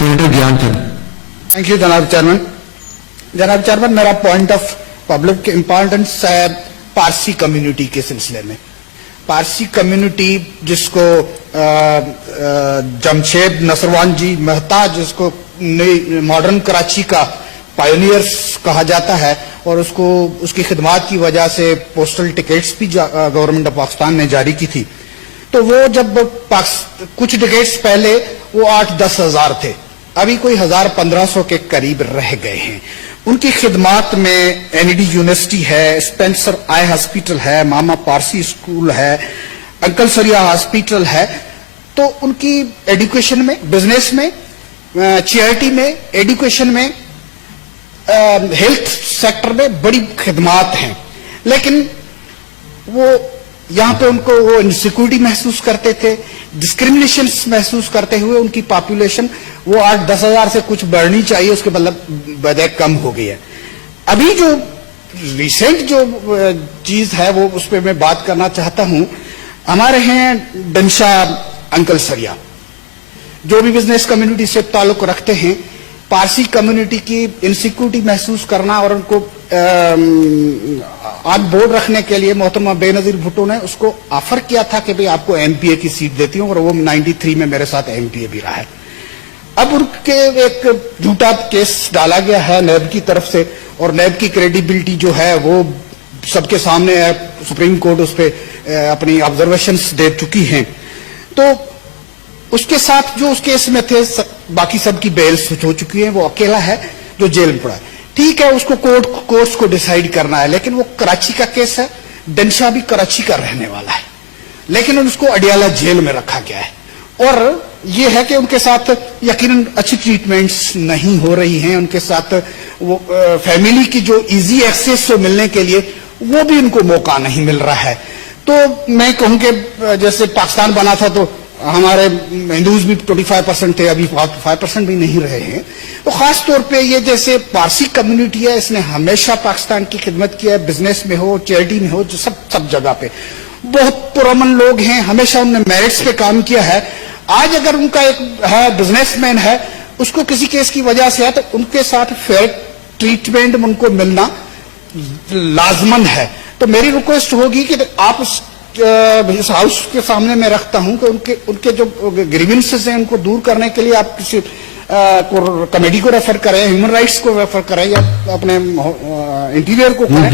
Senator Gyanchand. Thank you जनाब chairman, मेरा point of public importance है पारसी कम्युनिटी के सिलसिले में। पारसी कम्युनिटी जिसको जमशेद नसरवान जी मेहता, जिसको मॉडर्न कराची का पायोनियर्स कहा जाता है, और उसको उसकी खिदमात की वजह से पोस्टल टिकट्स भी गवर्नमेंट ऑफ पाकिस्तान ने जारी की थी। तो वो जब कुछ डिकेट्स पहले वो 8-10 हजार थे, अभी कोई 1000-1500 के करीब रह गए हैं। उनकी खिदमात में एनईडी यूनिवर्सिटी है, स्पेंसर आई हॉस्पिटल है, मामा पारसी स्कूल है, अंकल सरिया हॉस्पिटल है। तो उनकी एजुकेशन में, बिजनेस में, चैरिटी में, एजुकेशन में, हेल्थ सेक्टर में बड़ी खिदमात हैं। लेकिन वो यहाँ पे उनको वो इनसिक्योरिटी महसूस करते थे, डिस्क्रिमिनेशन महसूस करते हुए उनकी पॉपुलेशन वो 8-10 हजार से कुछ बढ़नी चाहिए, उसके बजाय कम हो गई है। अभी जो रिसेंट जो चीज है वो उस पर मैं बात करना चाहता हूं। हमारे हैं डंशा अंकल सरिया, जो भी बिजनेस कम्युनिटी से ताल्लुक रखते हैं, पारसी कम्युनिटी की इनसिक्योरिटी महसूस करना और उनको ऑन बोर्ड रखने के लिए मोहतरमा बेनजीर भुट्टो ने उसको ऑफर किया था कि भाई आपको एमपीए की सीट देती हूं, और वो 93 में मेरे साथ एमपीए भी रहा है। अब उनके एक झूठा केस डाला गया है नैब की तरफ से, और नैब की क्रेडिबिलिटी जो है वो सबके सामने है, सुप्रीम कोर्ट उस पर अपनी ऑब्जर्वेशंस दे चुकी हैं। तो उसके साथ जो उस केस में थे बाकी सबकी बेल हो चुकी है, वो अकेला है जो जेल में पड़ा है। ठीक है, उसको कोर्ट्स को डिसाइड करना है, लेकिन वो कराची का केस है, डंशा भी कराची का रहने वाला है, लेकिन उसको अडियाला जेल में रखा गया है। और ये है कि उनके साथ यकीनन अच्छी ट्रीटमेंट्स नहीं हो रही हैं, उनके साथ वो फैमिली की जो इजी एक्सेस से मिलने के लिए वो भी उनको मौका नहीं मिल रहा है। तो मैं कहूं कि जैसे पाकिस्तान बना था तो हमारे हिंदूज भी 25% थे, अभी 5% भी नहीं रहे हैं। तो खास तौर पे ये जैसे पारसी कम्युनिटी है, इसने हमेशा पाकिस्तान की खिदमत की है, बिजनेस में हो, चैरिटी में हो, जो सब जगह पे बहुत पुरअमन लोग हैं, हमेशा उन्होंने मेरिट्स पे काम किया है। आज अगर उनका एक है बिजनेसमैन है, उसको किसी केस की वजह से है, तो उनके साथ फेयर ट्रीटमेंट उनको मिलना लाजमन है। तो मेरी रिक्वेस्ट होगी कि आप इस हाउस के सामने मैं रखता हूं कि उनके जो ग्रीवेंसेस हैं उनको दूर करने के लिए आप किसी कमेटी को रेफर करें, ह्यूमन राइट्स को रेफर करें, या अपने इंटीरियर को करें।